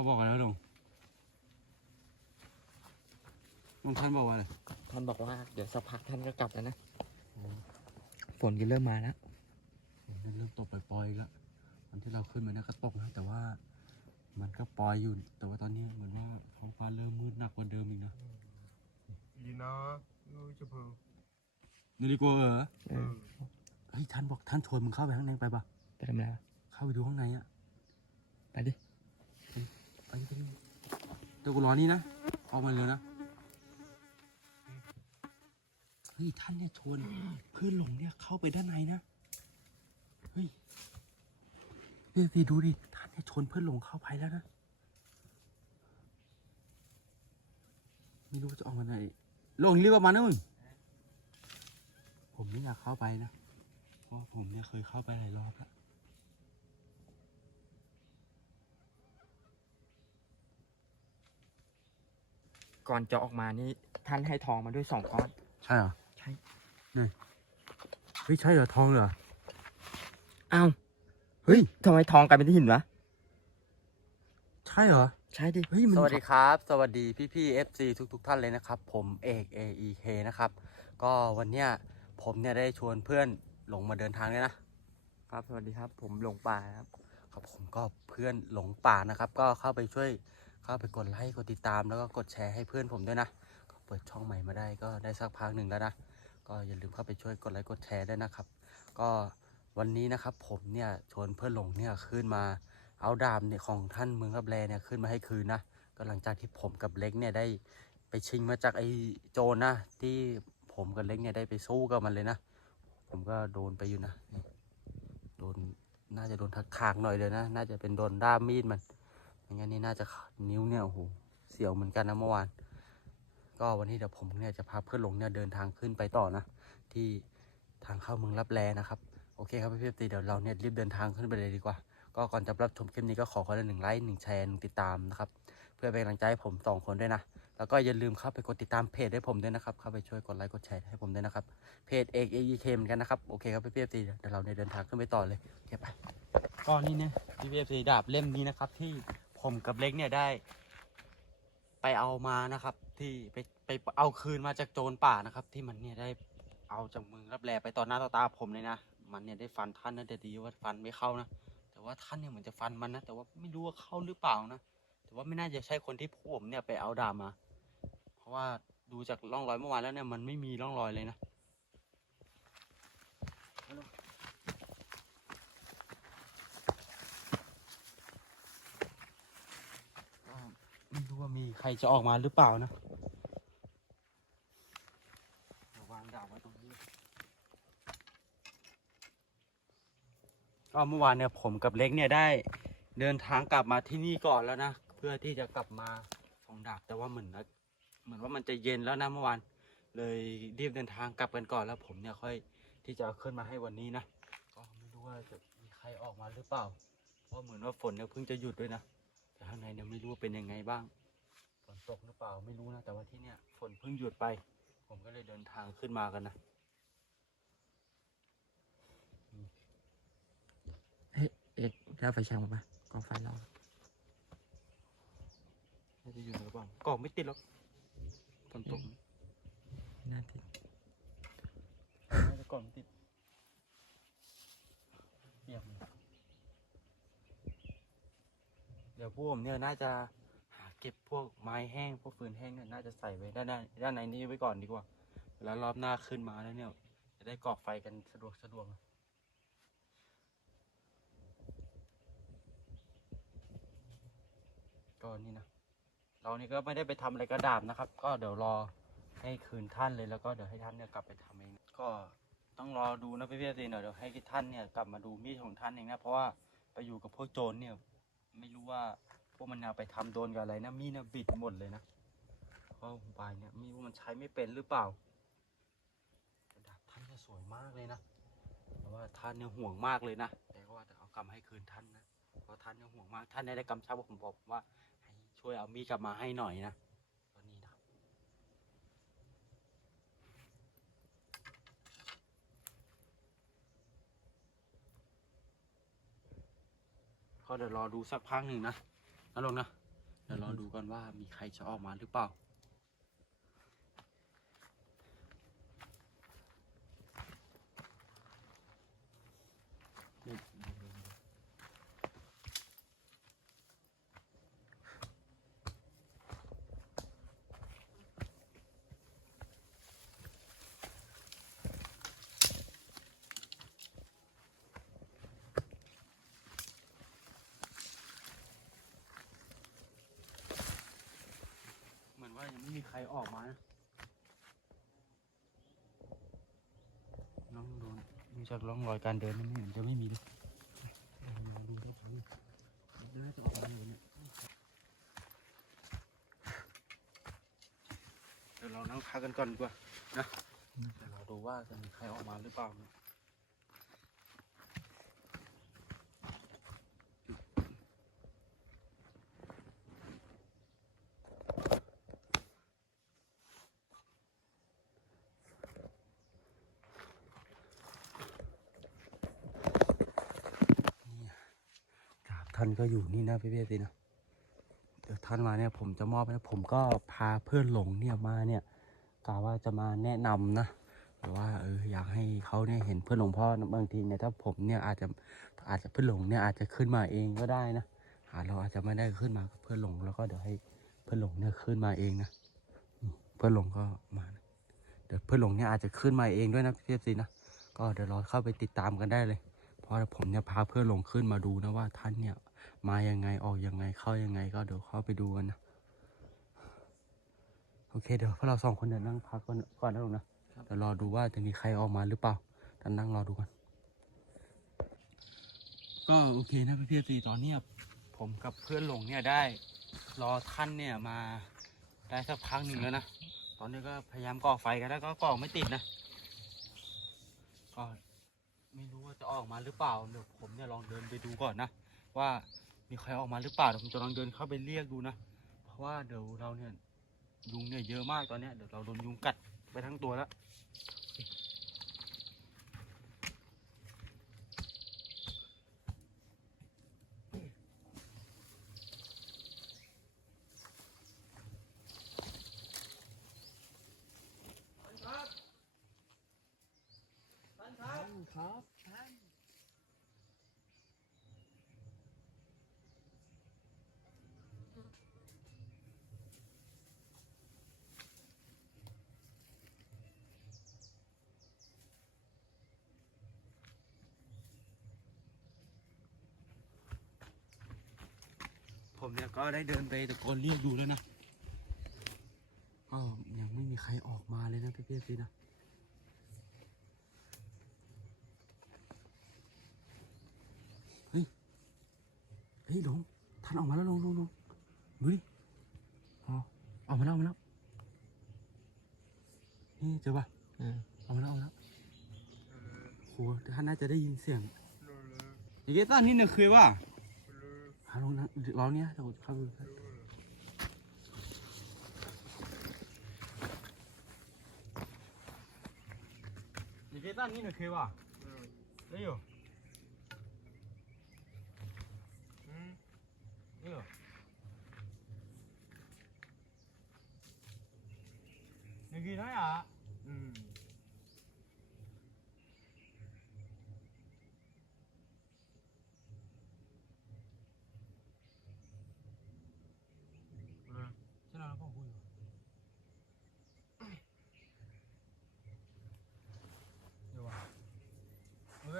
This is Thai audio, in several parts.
เขาบอกอะไรวะลุงลุงท่านบอกว่าอะไรท่านบอกว่าเดี๋ยวสักพักท่านก็กลับแล้วนะฝนก็เริ่มมาแล้วฝนเริ่มตกปล่อยๆอีกแล้ววันที่เราขึ้นมาเนี่ยก็ตกนะแต่ว่า มันก็ปล่อยอยู่ แต่ว่าตอนนี้เหมือนว่าท้องฟ้าเริ่มมืดหนักกว่าเดิมอีกนะ gì nó nó chụp hình นี่ดีกว่าเออเออเฮ้ยท่านบอกท่านชวนมึงเข้าไปข้างในไปปะไปทำอะไรวะเข้าไปดูข้างในอะไปดิ ไปไปเดี๋ยวกูรอนี่นะออกมาเลยนะเฮ้ยท่านเนี่ยชวนเพื่อนหลงเนี่ยเข้าไปด้านในนะเฮ้ยนี่สิดูดิท่านเนี่ยชวนเพื่อนหลงเข้าไปแล้วนะไม่รู้จะออกมาไหนหลงรีบออกมานะมึงผมไม่อยากเข้าไปนะเพราะผมเนี่ยเคยเข้าไปหลายรอบแล้ว ก่อนจะออกมานี่ท่านให้ทองมาด้วยสองก้อน ใช่เหรอใช่เฮ้ยใช่เหรอทองเหรออ้าวเฮ้ยทำไมทองกลายเป็นที่หินวะใช่เหรอ ใช่ดิเฮ้ยมันสวัสดีครับ สวัสดีพี่พี่ๆ FC ทุกทุก ๆ ท่านเลยนะครับ ผมเอก AEK นะครับ ก็วันเนี้ยผมเนี่ยได้ชวนเพื่อนหลงมาเดินทางเลยนะครับสวัสดีครับ ผมหลงป่าครับ ครับผมก็เพื่อนหลงป่านะครับ ก็เข้าไปช่วย เข้าไปกดไลค์กดติดตามแล้วก็กดแชร์ให้เพื่อนผมด้วยนะ ก็เปิดช่องใหม่มาได้ก็ได้สักพักหนึ่งแล้วนะ ก็อย่าลืมเข้าไปช่วยกดไลค์กดแชร์ด้วยนะครับ ก็วันนี้นะครับผมเนี่ยชวนเพื่อนหลงเนี่ยขึ้นมาเอาดาบเนี่ยของท่านเมืองรับแลเนี่ยขึ้นมาให้คืนนะ ก็หลังจากที่ผมกับเล็กเนี่ยได้ไปชิงมาจากไอ้โจรนะ ที่ผมกับเล็กเนี่ยได้ไปสู้กับมันเลยนะ ผมก็โดนไปอยู่นะ โดนน่าจะโดนทักขางหน่อยเลยนะ น่าจะเป็นโดนด้ามมีดมัน อย่างงั้นนี่น่าจะนิ้วเนี่ยโอ้โหเสียวเหมือนกันนะเมื่อวาน ก็วันนี้เดี๋ยวผมเนี่ยจะพาเพื่อนหลงเนี่ยเดินทางขึ้นไปต่อนะ ที่ทางเข้าเมืองรับแลนะครับ โอเคครับพี่ๆเดี๋ยวเราเนี่ยรีบเดินทางขึ้นไปเลยดีกว่า ก็ก่อนจะรับชมคลิปนี้ก็ขอคนละหนึ่งไลค์หนึ่งแชร์หนึ่งติดตามนะครับ เพื่อเป็นกำลังใจให้ผมสองคนด้วยนะแล้วก็อย่าลืมเข้าไปกดติดตามเพจให้ผมด้วยนะครับ เข้าไปช่วยกดไลค์กดแชร์ให้ผมด้วยนะครับ เพจเอกเอเคเหมือนกันนะครับ โอเคครับพี่เพียตีเดี๋ยวเราเนี่ยเดินทางขึ้นไปต่อเลยโอเคไปก็นี่เนี่ยพี่เพียตีดาบเล่มนี้นะครับที่ ผมกับเล็กเนี่ยได้ ไปเอามานะครับ ที่ไปไปเอาคืนมาจากโจรป่านะครับ ที่มันเนี่ยได้เอาจากมือรับแลไปต่อหน้าต่อตาผมเลยนะมันเนี่ยได้ฟันท่านนะแต่ดีว่าฟันไม่เข้านะแต่ว่าท่านเนี่ยเหมือนจะฟันมันนะแต่ว่าไม่รู้ว่าเข้าหรือเปล่านะแต่ว่าไม่น่าจะใช่คนที่ผมเนี่ยไปเอาดาบมา เพราะว่าดูจากร่องรอยเมื่อวานแล้วเนี่ยมันไม่มีร่องรอยเลยนะ ก็ไม่รู้ ว่ามีใครจะออกมาหรือเปล่านะเดี๋ยววางดาบไว้ตรงนี้ก็เมื่อวานเนี่ยผมกับเล็กเนี่ยได้เดินทางกลับมาที่นี่ก่อนแล้วนะเพื่อที่จะกลับมาส่งดาบแต่ว่าเหมือนนะเหมือนว่ามันจะเย็นแล้วนะเมื่อวานเลยรีบเดินทางกลับกันก่อนแล้วผมเนี่ยค่อยที่จะเอาขึ้นมาให้วันนี้นะก็ไม่รู้ว่าจะมีใครออกมาหรือเปล่าเพราะเหมือนว่าฝนเนี่ยเพิ่งจะหยุดด้วยนะแต่ข้างในเนี่ยไม่รู้ว่าเป็นยังไงบ้างฝ นตกหรือเปล่าไม่รู้นะ แต่ว่าที่เนี่ยฝนเพิ่งหยุดไป ผมก็เลยเดินทางขึ้นมากันนะเอกได้ไฟแช็กมาปะกองไฟเราน่าจะอยู่ในกระเป๋ากล่องไม่ติดหรอกฝนตกน่าติดน่าจะกล่องไม่ติดเงียบเลยเดี๋ยวพวกผมเนี่ยน่าจะหา เก็บพวกไม้แห้งพวกฟืนแห้งเนี่ยน่าจะใส่ไว้ด้านในด้านในนี้ไว้ก่อนดีกว่าแล้วรอบหน้าขึ้นมาแล้วเนี่ย จะได้ก่อไฟกันสะดวกสะดวกก็นี่นะเรานี่ก็ไม่ได้ไปทำอะไรกระดาบนะครับ ก็เดี๋ยวรอให้คืนท่านเลยแล้วก็เดี๋ยวให้ท่านเนี่ยกลับไปทำเองก็ต้องรอดูนะพี่เพี่ตีเดี๋ยวให้ท่านเนี่ยกลับมาดูมีดของท่านเองนะเพราะว่าไปอยู่กับพวกโจรเนี่ย ไม่รู้ว่า วกมันเอาไปทำโดนกับอะไรนะมีดนี่ยบิดหมดเลยนะเพราะบเนี่ยม่รู้มันใช้ไม่เป็นหรือเปล่าดาบท่านเนี่ยสวยมากเลยนะแต่ว่าท่านเนี่ยห่วงมากเลยนะแต่ก็ว่าจะเอากลับให้คืนท่านนะเพราะท่านเนี่ยห่วงมากท่านได้กำชับว่าผมบอกว่าให้ช่วยเอามีดกลับมาให้หน่อยนะตอนนี้นะก็เดี๋ยวรอดูสักพักหนึ่งนะ นะลงนะเดี๋ยวรอดูกันว่ามีใครจะออกมาหรือเปล่า เหมือนว่ายังไม่มีใครออกมานะน้องดูดูจากร่องรอยการเดินนี่ไม่เห็นจะไม่มีเลยดูแล้วผมน่าจะออกมาอยู่เนี่ยเดี๋ยวเรานั่งพักกันก่อนดีกว่านะเดี๋ยวเราดูว่าจะมีใครออกมาหรือเปล่านะกราบ ท่านก็อยู่นี่นะพี่เบสสินะเดี๋ยวท่านมาเนี่ยผมจะมอบให้ผมก็พาเพื่อนหลงเนี่ยมาเนี่ยกะว่าจะมาแนะนำนะแต่ว่าเอออยากให้เขาเนี่ยเห็นเพื่อนหลวงพ่อบางทีเนี่ยถ้าผมเนี่ยอาจจะอาจจะเพื่อนหลงเนี่ยอาจจะขึ้นมาเองก็ได้นะอาจเราอาจจะไม่ได้ขึ้นมาเพื่อนหลงแล้วก็เดี๋ยวให้เพื่อนหลงเนี่ยขึ้นมาเองนะเพื่อนหลงก็มานะเดี๋ยวเพื่อนหลงเนี่ยอาจจะขึ้นมาเองด้วยนะพี่เอฟซีนะก็เดี๋ยวเราเข้าไปติดตามกันได้เลย เพราะผมเนี่ยพาเพื่อนหลงขึ้นมาดูนะว่าท่านเนี่ย มายังไงออกยังไงเข้ายังไงก็เดี๋ยวเข้าไปดูกันนะโอเคเดี๋ยวพวกเราสองคนเดี๋ยวนั่งพักก่อนก่อนนะลุงนะเดี๋ยวรอดูว่าจะมีใครออกมาหรือเปล่าเดี๋ยวนั่งรอดูกันก็โอเคนะพี่พี่ตีตอนเนี้ยผมกับเพื่อนหลงเนี่ยได้ รอท่านเนี่ยมาได้สักพักหนึ่งแล้วนะตอนนี้ก็พยายามก่อไฟกันแล้วก็ก่อไม่ติดนะก็ไม่รู้ว่าจะออกมาหรือเปล่าเดี๋ยวผมเนี่ยลองเดินไปดูก่อนนะ ว่ามีใครออกมาหรือเปล่าเดี๋ยวผมจะลองเดินเข้าไปเรียกดูนะ เพราะว่าเดี๋ยวเราเนี่ยยุงเนี่ยเยอะมากตอนเนี้ยเดี๋ยวเราโดนยุงกัดไปทั้งตัวแล้วครับ ผมเนี่ยก็ได้เดินไปตะโกนเรียกดูแล้วนะก็ยังไม่มีใครออกมาเลยนะพี่เพี่สินะเฮ้ยเฮ้ยหลงท่านออกมาแล้วลงลงลงดูดิอ๋อออกมาแล้วออกมาแล้วนี่เจอปะเออออกมาแล้วออกมาแล้วโหท่านน่าจะได้ยินเสียง Lô lô อย่างเงี้ยตอนนี้เนี่ยเคยว่า lô หาลงนะรอเนี้ยเดี๋ยวผมเข้า ไปดู lô อย่างเงี้ยตอนนี้เนี่ยเคยว่า lô ได้อยู่ Hum ได้อยู่นี่กี่น้อยอะ Hum ใช่แล้วก็คุยอยู่เดี๋ยวว่าเมื่อในยินดีได้ยินคือว่ายินเยอะอะชื่อนะ Hum Lô Lô เออยินได้อ่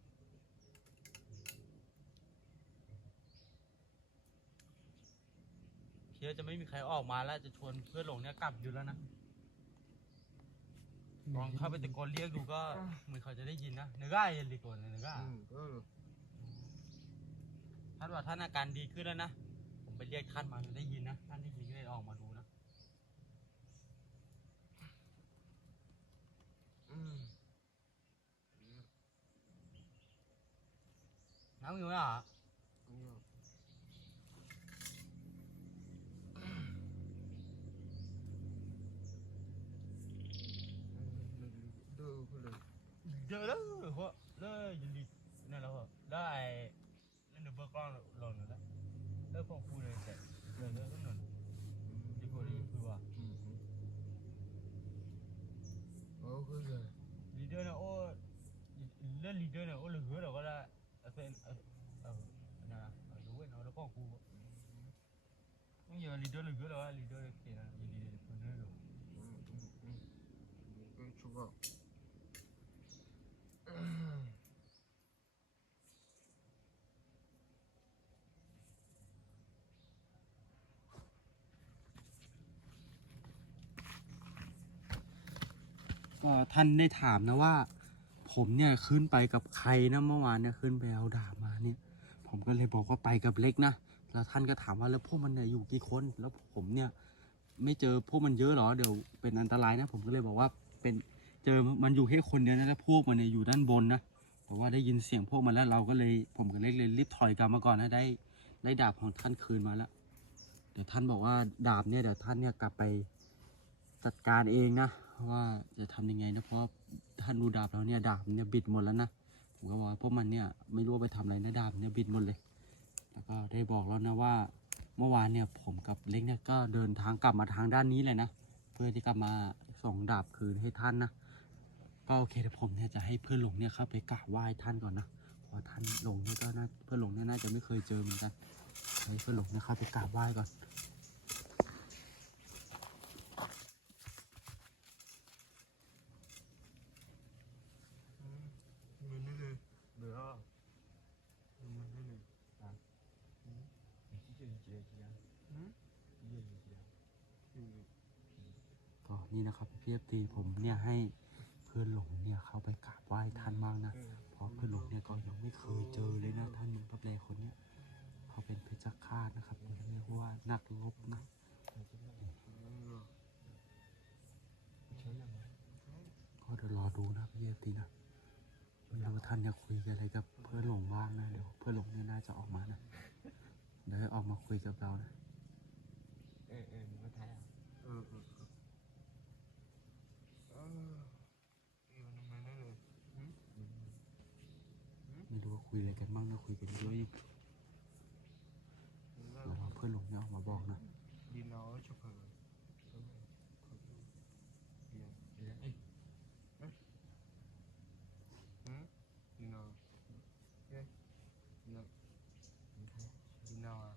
ที่จะไม่มีใครออกมาแล้วจะชวนเพื่อนหลงเนี่ยกลับอยู่แล้วนะลองเข้าไปตะโกนเรียกดูก็เหมือนเขาจะได้ยินนะนึกว่าเย็นดีกว่านึกว่าท่านว่าท่านอาการดีขึ้นแล้วนะผมไปเรียกท่านมาจะได้ยินนะท่านได้ยินก็เลยออกมาดูนะน้ำอยู่ไหมอะ รอแล้วไอ้นั่นเดี๋ยวเบิกกล้องหล่นแล้วแล้วพวกกูเลยแต่เดินแล้วนั่นดีกว่าดีคือว่าอืมอืมโอเคเลย leader เนี่ยโอ้เล่น leader เนี่ยโอ้เหลือเราก็ได้เออเออเออนะรู้ไว้เนาะแล้วก็กูต้องอย่า leader เหลือเรา leader เขียนยินดีคนนั้นหรออืมอืมอืมเป็นชุบะก็ท่านได้ถามนะว่า ผมเนี่ยขึ้นไปกับใครนะเมื่อวานเนี่ยขึ้นไปเอาดาบมาเนี่ย ผมก็เลยบอกว่าไปกับเล็กนะแล้วท่านก็ถามว่าแล้วพวกมันเนี่ยอยู่กี่คนแล้วผมเนี่ย ไม่เจอพวกมันเยอะหรอเดี๋ยวเป็นอันตรายนะ ผมก็เลยบอกว่าเป็น เจอมันอยู่แค่คนเดียวนะแล้วพวกมันเนี่ยอยู่ด้านบนนะแต่ว่าได้ยินเสียงพวกมันแล้วเราก็เลยผมกับเล็กเลยรีบถอยกลับมาก่อนนะได้ได้ดาบของท่านคืนมาแล้วเดี๋ยวท่านบอกว่าดาบเนี่ยเดี๋ยวท่านเนี่ยกลับไปจัดการเองนะว่าจะทำยังไงนะเพราะท่านดูดาบแล้วเนี่ยดาบเนี่ยบิดหมดแล้วนะผมก็บอกว่าพวกมันเนี่ยไม่รู้ไปทำอะไรนะดาบเนี่ยบิดหมดเลย แล้วก็ได้บอกแล้วนะว่าเมื่อวานเนี่ยผมกับเล็กเนี่ยก็เดินทางกลับมาทางด้านนี้เลยนะ เพื่อที่กลับมาส่งดาบคืนให้ท่านนะ ก็โอเคเดี๋ยวผมเนี่ยจะให้เพื่อนหลงเนี่ยเข้าไปกราบไหว้ท่านก่อนนะเพราะท่านหลงเนี่ยก็น่าเพื่อนหลงเนี่ยน่าจะไม่เคยเจอเหมือนกันให้เพื่อนหลงเนี่ยเข้าไปกราบไหว้ก่อนอืมมันนี่เลยเดี๋ยวมันนี่เลยอืมอืมก็นี่นะครับพี่เอฟตีผมเนี่ยให้เพื่อนหลงเนี่ยเข้าไปกราบไหว้ท่านมากนะเพราะเพื่อนหลงเนี่ยก็ยังไม่เคยเจอเลยนะท่านเมืองรับแลคนเนี้ยเขาเป็นเพชฌฆาตนะครับเรียกว่านักรบนะก็เดี๋ยวรอดูนะพี่เอฟตีนะไม่รู้ว่าท่านจะคุยกันอะไรกับเพื่อนหลงบ้างนะเดี๋ยวเพื่อนหลงเนี่ยน่าจะออกมานะเดี๋ยวให้ออกมาคุยกับเรานะเออเออมึงก็ท้ายอะเออเออเออเออเออมันนี่เลยอืม ไม่รู้ว่า คุยอะไรกันบ้างนะคุยกันเยอะอยู่มันน่าเดี๋ยวรอเพื่อนหลงเนี่ยออกมาบอกนะ ดีน้อยชุบเผยเออเดี๋ยว เดี๋ยวเอ้ย อืมดีน้อยเอ๊ะดีน้อย มึงท้ายอะ ดีน้อย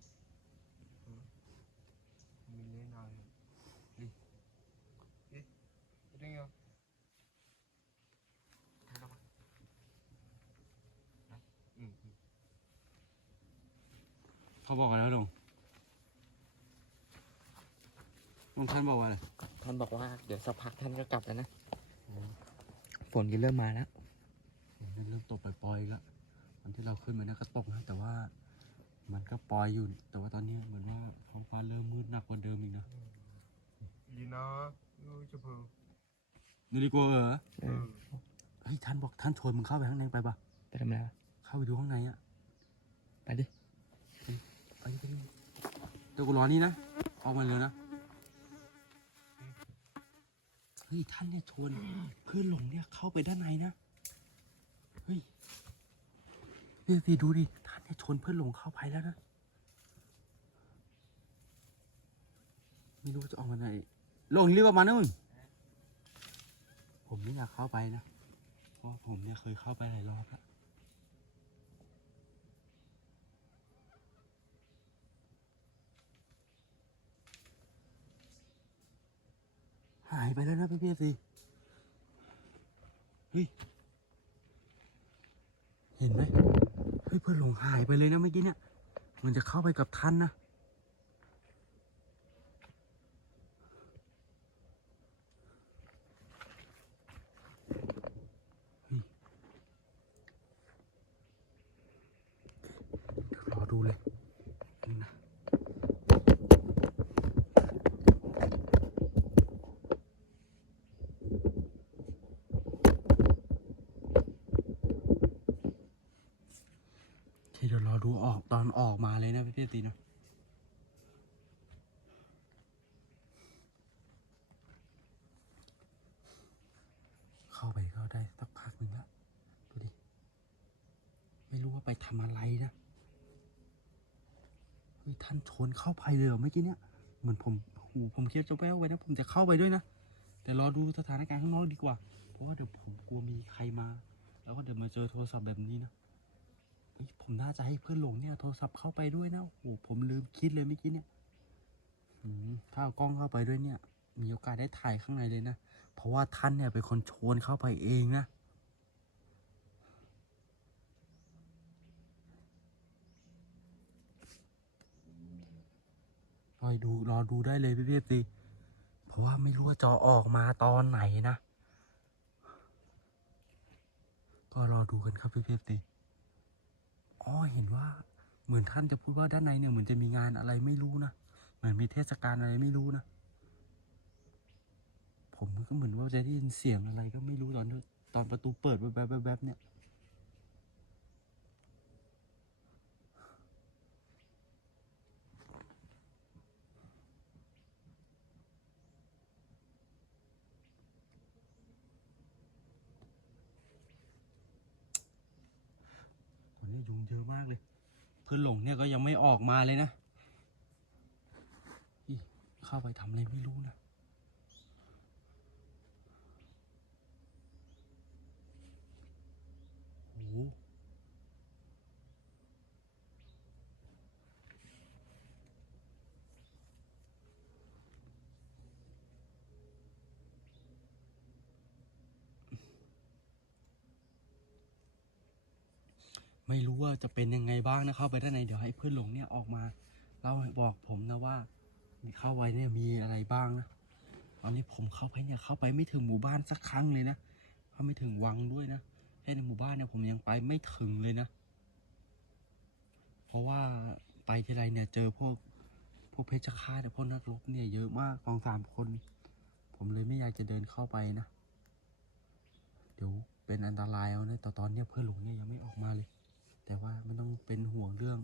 อืมมีเล่นน้อยเอ๊ะเอ๊ะเรื่องยัง ท้ายแล้วปะ อืมอืม เขาบอกอะไรแล้วหลงหลวงท่านบอกว่าอะไรท่านบอกว่าเดี๋ยวสักพักท่านก็กลับแล้วนะ ฝนก็เริ่มมาแล้วเริ่มตกปล่อยๆแล้ววันที่เราขึ้นมาเนี่ยก็ตกนะแต่ว่า มันก็ปล่อยอยู่ แต่ว่าตอนนี้เหมือนว่าท้องฟ้าเริ่มมืดหนักกว่าเดิมอีกนะดีน้อยน้อยชุบเผยนี่ดีกว่าเออเอเอออเฮ้ยท่านบอกท่านชวนมึงเข้าไปข้างในไปปะไปทำอะไรวะเข้าไปดูข้างในอะไปดิ ไปไปเดี๋ยวกูรอนี่นะออกมาเลยนะเฮ้ยท่านเนี่ยชวนเพื่อนหลงเนี่ยเข้าไปด้านในนะเฮ้ยนี่สิดูดิท่านเนี่ยชวนเพื่อนหลงเข้าไปแล้วนะไม่รู้จะออกมาไหนหลงรีบออกมานะมึงผมไม่อยากเข้าไปนะเพราะผมเนี่ยเคยเข้าไปหลายรอบแล้วายไปแล้วนะพี่เพียสิเฮ้ยเห็นไหมเฮ้ยเพื่อนหลงหายไปเลยนะเมื่อกี้เนี่ยมันจะเข้าไปกับท่านนะ เฮ้ยเดี๋ยวรอดูเลยนี่นะ โอเค นะพี่ เตี้ยตีนะเข้าไปก็ได้สักพักหนึ่งละดูดิ ไม่รู้ว่าไปทำอะไรนะเฮ้ยท่านชนเข้าไปเลยเหรอเมื่อกี้เนี่ยเหมือนผมหูผมเคิดจะแววไว้นะผมจะเข้าไปด้วยนะ แต่รอดูสถานการณ์ข้างนอกดีกว่า เพราะว่าเดี๋ยวผมกลัวมีใครมา แล้วก็เดี๋ยวมาเจอโทรศัพท์แบบนี้นะ ผมน่าจะให้เพื่อนหลงเนี่ยโทรศัพท์เข้าไปด้วยนะโอ้ผมลืมคิดเลยเมื่อกี้เนี่ยถ้าเอากล้องเข้าไปด้วยเนี่ย มีโอกาสได้ถ่ายข้างในเลยนะ เพราะว่าท่านเนี่ยเป็นคนชวนเข้าไปเองนะรอดูรอดูได้เลยพี่เพียบสิเพราะว่าไม่รู้ว่าจะออกมาตอนไหนนะ ก็รอดูกันครับพี่เพียบสิ อ๋อเห็นว่าเหมือนท่านจะพูดว่าด้านในเนี่ยเหมือนจะมีงานอะไรไม่รู้นะเหมือนมีเทศกาลอะไรไม่รู้นะผมก็เหมือนว่าจะได้ยินเสียงอะไรก็ไม่รู้ตอนตอนประตูเปิดแบบๆแวบๆเนี่ย ยุงเยอะมากเลย เพื่อนหลงเนี่ยก็ยังไม่ออกมาเลยนะอีเข้าไปทำอะไรไม่รู้นะโอ้ ไม่รู้ว่าจะเป็นยังไงบ้างนะเข้าไปด้านในเดี๋ยวให้เพื่อนหลงเนี่ยออกมาเล่าบอกผมนะว่ามีเข้าไว้เนี่ยมีอะไรบ้างนะตอนนี้ผมเข้าไปเนี่ยเข้าไปไม่ถึงหมู่บ้านสักครั้งเลยนะเข้าไม่ถึงวังด้วยนะแค่ในหมู่บ้านเนี่ยผมยังไปไม่ถึงเลยนะ เพราะว่าไปทีไรเนี่ยเจอพวกพวกเพชฌฆาตเนี่ยพวกนักรบเนี่ยเยอะมากสองสามคน ผมเลยไม่อยากจะเดินเข้าไปนะ เดี๋ยวเป็นอันตรายเอานะแต่ตอนเนี้ยเพื่อนหลงเนี่ยยังไม่ออกมาเลย แต่ว่าไม่ต้องเป็นห่วงเรื่อง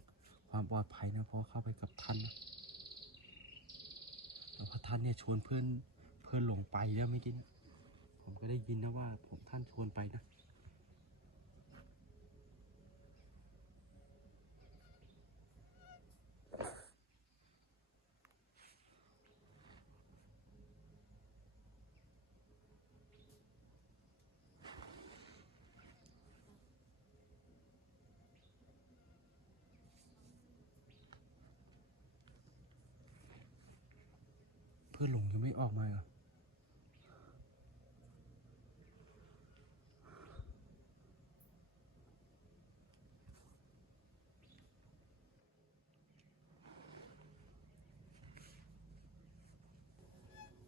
ความปลอดภัยนะเพราะเข้าไปกับท่านนะแล้วพอท่านเนี่ยชวนเพื่อนเพื่อนหลงไปแล้วไม่กินผมก็ได้ยินนะว่า ผมท่านชวนไปนะ พื่อนหลงยังไม่ออกมาเหรอ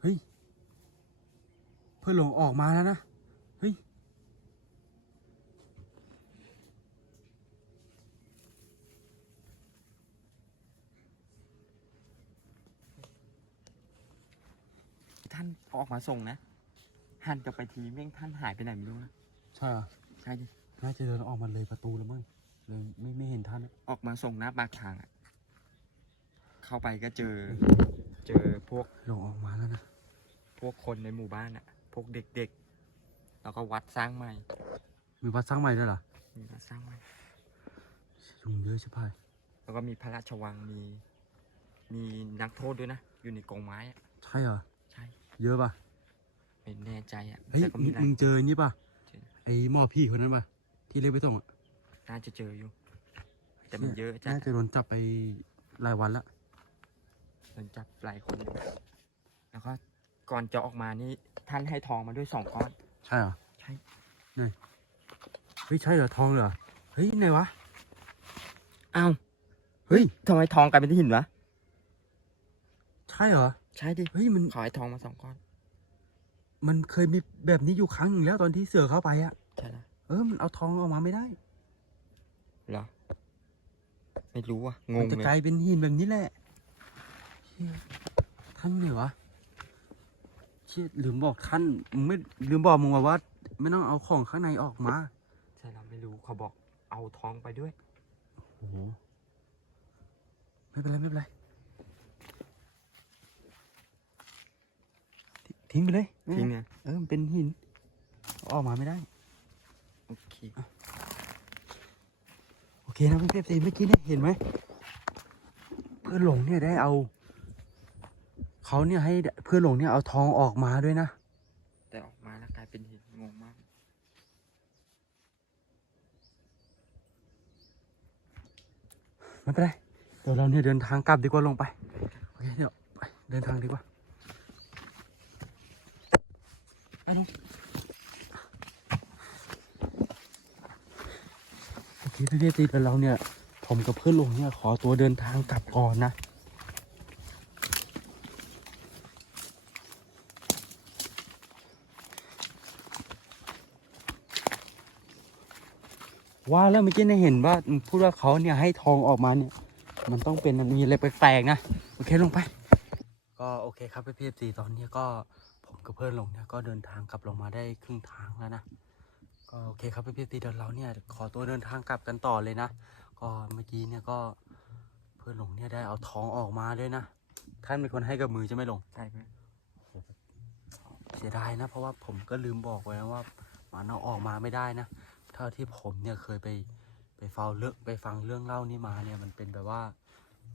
เฮ้ย เพื่อนหลงออกมาแล้วนะ เฮ้ย ท่านออกมาส่งนะ หันกลับไปทีแม่งท่านหายไปไหนไม่รู้นะใช่เหรอใช่ดิน่าจะเดินออกมาเลยประตูแล้วมั้งเลยไม่ไม่เห็นท่านอะออกมาส่งหน้าปากทางอะเข้าไปก็เจอ เจอพวกหลงออกมาแล้วนะพวกคนในหมู่บ้านอะพวกเด็กๆ แล้วก็วัดสร้างใหม่มีวัดสร้างใหม่ด้วยเหรอมีวัดสร้างใหม่ยุงเยอะใช่ไหมแล้วก็มีพระราชวังมี มีนักโทษด้วยนะ อยู่ในกองไม้อะใช่เหรอ ใช่ เยอะป่ะไม่แน่ใจอะเฮ้ยแต่ก็มีหลาย มึงเจอไอ้นี่ป่ะเจอ ไอ้หมอพี่คนนั้นป่ะที่เรียกไปส่งอะน่าจะเจออยู่ แต่มันเยอะจ้ะน่าจะโดนจับไปหลายวันละโดนจับหลายคนอยู่แล้วก็ก่อนจะออกมานี่ท่านให้ทองมาด้วยสองก้อน ใช่เหรอใช่เฮ้ยใช่เหรอทองเหรอเฮ้ยไหนวะอ้าวเฮ้ยทำไมทองกลายเป็นหินวะใช่เหรอ ใช่ดิเฮ้ยมันขอให้ทองมาสองก้อนมันเคยมีแบบนี้อยู่ครั้งหนึ่งแล้วตอนที่เสือเข้าไปอะใช่ละเออมันเอาทองออกมาไม่ได้เหรอไม่รู้อะงมันงจะเลกลายยเป็นหินแบบนี้แหละเชี่ยท่านเหนือวะเชี่ยลืมบอกท่านมึงไม่ลืมบอกมึงว่าว่า ไม่ต้องเอาของข้างในออกมาใช่เราไม่รู้เขาบอกเอาทองไปด้วย โอ้โหไม่เป็นไรไม่เป็นไร ทิทิ้งไปเลยไม่ทิ้งเป็นไรเนี่ยเออมันเป็นหินเอาออกมาไม่ได้ โอเคโอเคนะเพื่อนๆเมื่อกี้เนี่ยเห็นไหมเพื่อนหลงเนี่ยได้เอาเขาเนี่ยให้เพื่อนหลงเนี่ยเอาทองออกมาด้วยนะแต่ออกมาแล้วกลายเป็นหินงงมากไม่เป็นไรเดี๋ยวเราเนี่ยเดินทางกลับดีกว่าลงไปโอเคเดี๋ยวไปเดินทางดีกว่าไอ้ ลงโอเคพี่เวทีเดี๋ยวเราเนี่ย ผมกับเพื่อนหลงเนี่ยขอตัวเดินทางกลับก่อนนะว่าแล้วเมื่อกี้เนี่ยเห็นว่าพูดว่าเขาเนี่ยให้ทองออกมาเนี่ย มันต้องเป็นมีอะไรแปลกๆนะ โอเคลงไป ก็โอเคครับพี่พีซีตอนนี้ก็ผม กับเพื่อนลงเนี่ยก็เดินทางกลับลงมาได้ครึ่งทางแล้วนะก็โอเคครับพี่พีซีเดี๋ยวเราเนี่ยขอตัวเดินทางกลับกันต่อเลยนะก็เมื่อกี้เนี่ยก็เพื่อนหลงเนี่ยได้เอาทองออกมาด้วยนะท่านเป็นคนให้กับมือใช่ไหมหลงใช่ไหมเสียดายนะ เพราะว่าผมก็ลืมบอกไว้นะว่ามันเอาออกมาไม่ได้นะเท่าที่ผมเนี่ยเคยไปไปฟังเรื่องไปฟังเรื่องเล่านี่มาเนี่ยมันเป็นแบบว่า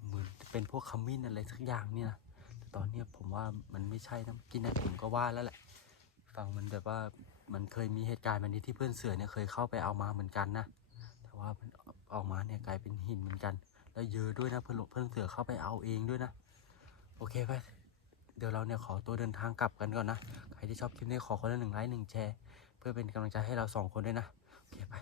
เหมือนเป็นพวกขมิ้นอะไรสักอย่างเนี่ยนะ แต่ตอนเนี้ยผมว่ามันไม่ใช่นะกินนะผมก็ว่าแล้วแหละฟังมันแบบว่ามันเคยมีเหตุการณ์แบบนี้ที่เพื่อนเสือเนี่ยเคยเข้าไปเอามาเหมือนกันนะแต่ว่ามันออกมาเนี่ยกลายเป็นหินเหมือนกัน แล้วเยอะด้วยนะเพื่อนเพื่อนเสือเข้าไปเอาเองด้วยนะ โอเคไปเดี๋ยวเราเนี่ยขอตัวเดินทางกลับกันก่อนนะ ใครที่ชอบคลิปนี้ขอคนละหนึ่งไลค์หนึ่งแชร์ เพื่อเป็นกำลังใจให้เราสองคนด้วยนะ โอเคไป